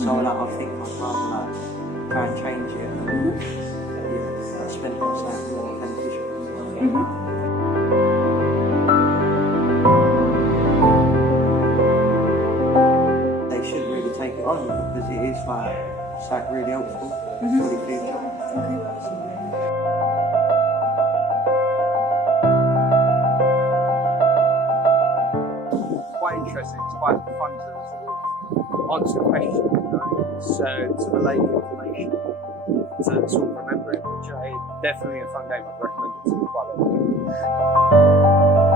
So like, I think I'd rather like try and change it and spend it on something more beneficial. They should really take it on because it is like, it's like really helpful for the future. Quite interesting. It's quite fun to sort of answer questions, you know. So to relate information, to sort of remember it, which is definitely a fun game. I'd recommend it to quite a lot of people.